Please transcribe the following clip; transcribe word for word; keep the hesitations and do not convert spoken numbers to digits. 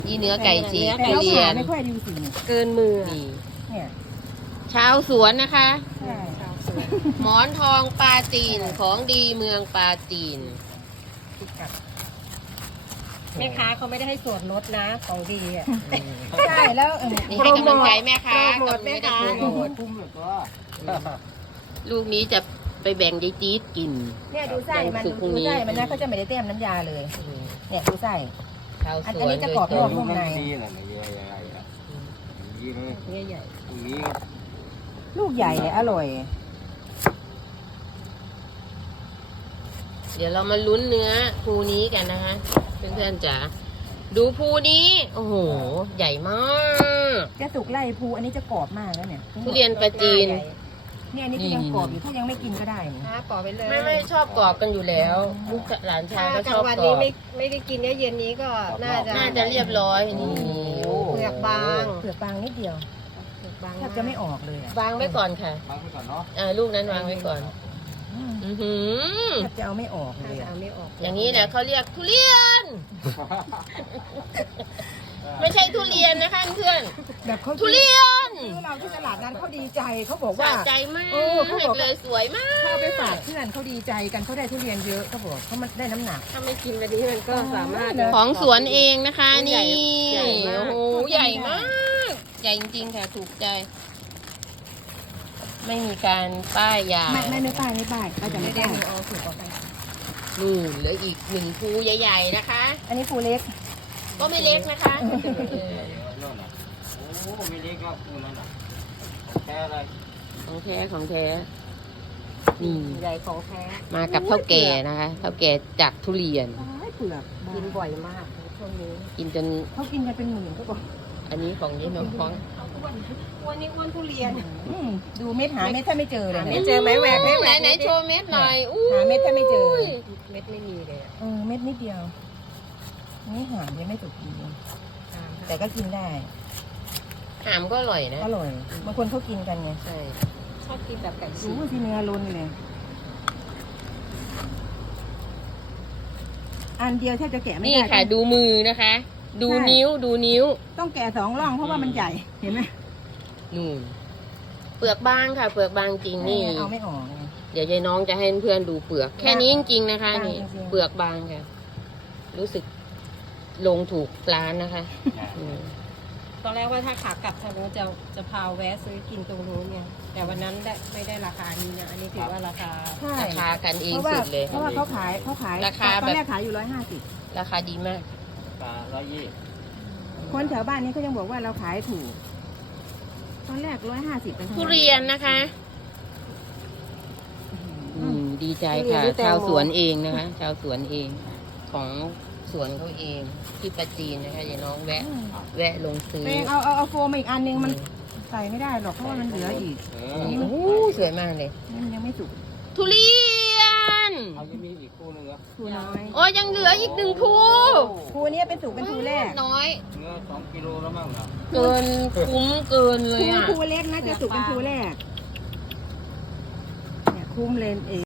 นี่เนื้อไก่ฉีกแต่ทุเราเรียขาน ไม่ค่อยดูสิเกินมือนี่เนี่ยชาวสวนนะคะใช่หมอนทองปลาจีนของดีเมืองปลาจีนแม่ค้าเขาไม่ได้ให้ส่วนลดนะของดีอ่ะใช่แล้วเออนี่ให้กำลังใจแม่ค้าโปรโมทก็ไม่ได้แม่ค้าโปรโมทคุ้มเลยก็ลูกนี้จะไปแบ่งยายจี๊ดกินเนี่ยดูไส้มันสุกพรุ่ดูงนี้ไส้มันนะเขาจะไม่ได้เติมน้ำยาเลย เนี่ยดูไส้ชาวอันสอันวนนี้จะโดยกรอบตนรอกงนุ่มในดีนะไม่เยอะอะไรอ่ะดีเลยเนี่ยใหญ่ตรงนี้ลูกใหญ่เลยอร่อยเดี๋ยวเรามาลุ้นเนื้อภูนี้กันนะคะเพื่อนๆจ๋าดูภูนี้ โอ้โห ใหญ่มากจะสุกไล่ภูอันนี้จะกรอบมากแล้วเนี่ยทุเรียนปลาจีนเนี่ยอันนี้ก็ยังกรอบอยู่ถ้ายังไม่กินก็ได้นี่ค้าปอกไปเลยไม่ไม่ชอบกรอบกันอยู่แล้ว ลูกหลานชาถ้ายก็กชลาอบงวันกรนี้อบไม่ไม่ได้กินเนี่ยเย็นนี้ก็น่าจะน่าจะเรียบร้อยนี่เปลือกบางเปลือกบางนิดเดียวเปลือกบางแทบจะไม่ออกเลยอะวางไว้ก่อนค่ะฟังไปก่อนเนาะเออลูกนั้นวางไว้ก่อนอืมอือหือแทบจะเอาไม่ออกเลน่าย จะอะเอาไม่ออกอย่างนี้แหละเขาเรียกทุเรียน ไม่ใช่ทุเรียนนะคะเพื่อนแบบเขาทุเรียนซื้อเราที่ตลาดนั้นเขาดีใจเขาบอกสะว่าใจมากเออเขาบอกเลยสวยมากถ้าเอาไปฝากเพื่อนเขาดีใจกันเขาได้ทุเรียนเยอะเขาบอกเขามันได้น้ำหนักถ้าไม่กินวันนี้มันก็สามารถของสวนเองนะคะใหญ่นี่ใหญ่มากโอ้โหใหญ่มาก ใหญ่จริงๆค่ะถูกใจ ไม่มีการป้ายยาไม่ไม่ไม่ป้ายไม่ป้ายก็จะไม่ไม่ได้ได้หนูเอาสูตรออกไปนู่นเหลืออีกหนึ่งภูใหญ่ๆนะคะอันนี้ภูเล็กก็ไม่เล็กนะคะเออโน่นน่ะโอ้ไม่เล็กก็คูนั่นน่ะแค่อะไรของแท้ของแท้นี่ใหญ่ของแท้มากับเท่าแก่นะคะเท่าแก่จากทุเรียนร้ายเปลือกกินบ่อยมากช่วงนี้กินจนเขากินกันเป็นหมื่นเขาบอกอันนี้ของยี่น้องฟ้องอ้วนอ้วนนี่อ้วนทุเรียนอืมดูเม็ดหาเม็ดถ้าไม่เจอเลยหาเนี่ยเจอไหมแหวกไหมแหไหวน กไหนโชว์เม็ดหน่อยอู้หาเม็ดถ้าไม่เจอเม็ดไม่มีเลยอะเออเม็ดนิดเดียวนี่หามยังไม่สุกดีแต่ก็กินได้หามก็อร่อยนะอร่อยบางคนเขากินกันไงใช่ชอบกินแบบไก่ฉีรู้กที่เนื้อล้นเลย อันเดียวแทบจะแกะไม่นี่ได้ค่ะดูมือนะคะ ดูใช่นิ้วดูนิ้วต้องแกะสองร่องเพราะว่ามันใหญ่เห็นไหมนู่นเปลือกบางค่ะ เปลือกบางจริงนี่เอาไม่ออกไงเดี๋ยวยายน้องจะให้เพื่อนดูเปลือก แค่นี้จริงๆนะคะบางนี่จริงๆเปลือกบางค่ะ รู้สึกลงถูกร้านนะคะอืมตอนแรกว่าถ้าขากลับทางโน้นจะจะพาแวะซื้อกินตรงนู้นเนี่ยแต่วันนั้นได้ไม่ได้ราคานี้นะอันนี้ถือว่าราคาใช่ราคากันเองเพราะว่าสุดเลยเพราะว่าเขาขายเขาขายราคาตอนแบบแรกขายอยู่ร้อยห้าสิบราคาดีมากปลาร้อยยี่คนแถวบ้านนี้เขายังบอกว่าเราขายถูก ตอนแรกร้อยห้าสิบเป็นทุเรียนนะคะ อืมดีใจค่ะ ชาวสวนเองนะคะ ชาวสวนเองของสวนเขาเองที่ประจีนนะคะยายน้องแวะ แวะลงซื้อเองเอาเอาเอาโฟมมาอีกอันนึงมันใส่ไม่ได้หรอกเพราะว่ามันเหลืออีกเออันนี้อโอ้โหสวยมากเลยมันยังไม่สุกทุเรียนเอายังมีอีกคู่หนึงเหรอทูน้อยโอ้ยยังเหลืออีกหนึ่งภูทูเนี้ยเป็นสุกเป็นทูแรกน้อยเนื้อสองกิโลแล้วมั้งเหรอเกินคุ้มเกินเลยทูอ่ะทูเล็กนะจะสุกเป็นทูแรกเนี่ยคุ้มเลนเอง